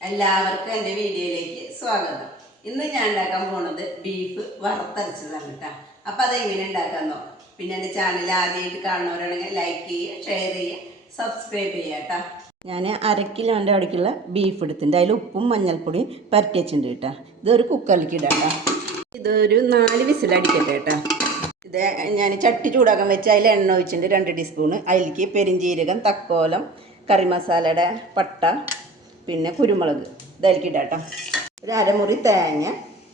എല്ലാവർക്കും എന്റെ വീഡിയോയിലേക്ക് സ്വാഗതം. ഇന്ന് ഞാൻ ഉണ്ടാക്കാൻ പോണത് ബീഫ് വറുത്തരച്ചതാണ് കേട്ടോ അപ്പം അതെങ്ങനെ ഉണ്ടാക്കാൻ നോക്കാം. പിന്നെ എന്റെ ചാനൽ ആദ്യമായിട്ട് കാണുന്നവരാണെങ്കിൽ ലൈക്ക് ചെയ്യുക ഷെയർ ചെയ്യുക സബ്സ്ക്രൈബ് ചെയ്യുക കേട്ടോ ഞാൻ അര കിലോന്റെ അടുക്കുള്ള ബീഫ് എടുത്തിട്ടുണ്ട്. അതിൽ ഉപ്പും മഞ്ഞൾപ്പൊടിയും പരട്ടി വെച്ചിട്ടുണ്ട് കേട്ടോ ഇതൊരു കുക്കറിലേക്ക് ഇടാം കേട്ടോ ഇതൊരു നാല് വിസിലടിക്കട്ടെ കേട്ടോ ഇത് ഞാൻ ചട്ടി ചൂടാക്കാൻ വെച്ച് അതിൽ എണ്ണ ഒഴിച്ചിട്ടുണ്ട് രണ്ട് ടീസ്പൂണ് അതിലേക്ക് പെരിഞ്ചീരകം തക്കോലം കറി മസാലയുടെ പട്ട പിന്നെ കുരുമുളക്. ഇതരിക്കിടാട്ടോ ഒരു അരമുറി തേങ്ങ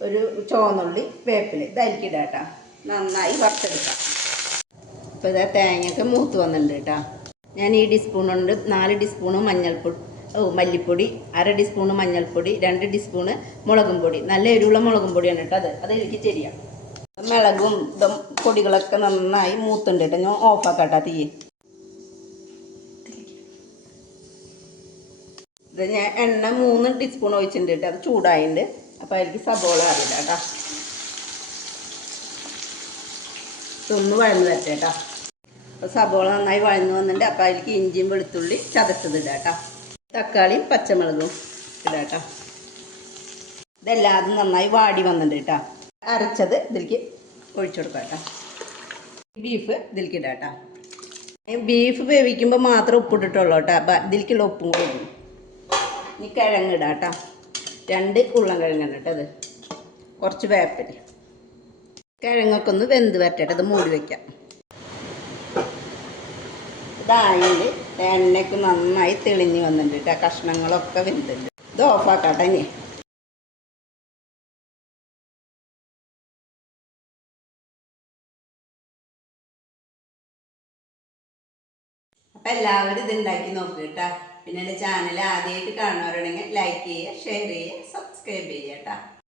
ഒരു ചുവന്നുള്ളി വേപ്പിൽ ഇതായിരിക്കും ഇടാട്ടോ നന്നായി വറുത്തെടുക്കാം. ഇപ്പോൾ ഇതാ തേങ്ങയൊക്കെ മൂത്ത് വന്നിട്ടുണ്ട് കേട്ടോ ഞാൻ ഈ ടീസ്പൂൺ കൊണ്ട് നാല് ടീസ്പൂണ് മഞ്ഞൾപ്പൊടി ഓ മല്ലിപ്പൊടി അര ടീസ്പൂണ് മഞ്ഞൾപ്പൊടി രണ്ട് ടീസ്പൂണ് മുളകും പൊടി. നല്ല എരിവുള്ള മുളകും പൊടിയാണ് കേട്ടോ അത്. അതെനിക്ക് ശരിയാണ് മിളകും പൊടികളൊക്കെ നന്നായി മൂത്തുണ്ട് കേട്ടോ ഞാൻ ഓഫാക്കാട്ടാ തീ ഇത് ഞാൻ എണ്ണ മൂന്ന് ടീസ്പൂൺ ഒഴിച്ചിട്ടുണ്ട് കേട്ടോ. അത് ചൂടായിട്ടുണ്ട് അപ്പോൾ അതിലേക്ക് സബോള അറിയില്ല കേട്ടോ. ഇതൊന്ന് വഴന്ന് വരട്ടെ കേട്ടോ. സബോള നന്നായി വഴന്ന് വന്നിട്ടുണ്ട്. അപ്പോൾ അതിലേക്ക് ഇഞ്ചിയും വെളുത്തുള്ളി ചതച്ചത് ഇടാം കേട്ടോ. തക്കാളിയും പച്ചമുളകും ഇടാം കേട്ടോ. ഇതെല്ലാതും നന്നായി വാടി വന്നിട്ടുണ്ട് കേട്ടോ. അരച്ചത് ഇതിലേക്ക് ഒഴിച്ചു കൊടുക്കാം കേട്ടോ. ബീഫ് ഇതിലേക്ക് ഇടാം കേട്ടോ. ഈ ബീഫ് വേവിക്കുമ്പോൾ മാത്രം ഉപ്പിട്ടിട്ടുള്ളൂ കേട്ടോ. അപ്പം ഇതിലേക്കുള്ള ഉപ്പും കൂടി ഇനി കിഴങ്ങ് ഇടാം കേട്ടോ. രണ്ട് ഉള്ളം കിഴങ്ങാണ് കേട്ടോ അത് കുറച്ച് വേപ്പില കിഴങ്ങൊക്കെ ഒന്ന് വെന്ത് വരട്ടെ അത് മൂടി വയ്ക്കാം ഇതായത് എണ്ണയ്ക്ക് നന്നായി തെളിഞ്ഞ് വന്നിട്ടുണ്ട് കേട്ടോ. കഷ്ണങ്ങളൊക്കെ വെന്തുണ്ട് ഇത് ഓഫാക്കാട്ടെ ഇനി. അപ്പം എല്ലാവരും ഇത് ഉണ്ടാക്കി നോക്കുക കേട്ടോ. പിന്നെ എന്റെ ചാനൽ ആദ്യമായിട്ട് കാണുന്നവരുണ്ടെങ്കിൽ ലൈക്ക് ചെയ്യുക ഷെയർ ചെയ്യുക സബ്സ്ക്രൈബ് ചെയ്യുക കേട്ടോ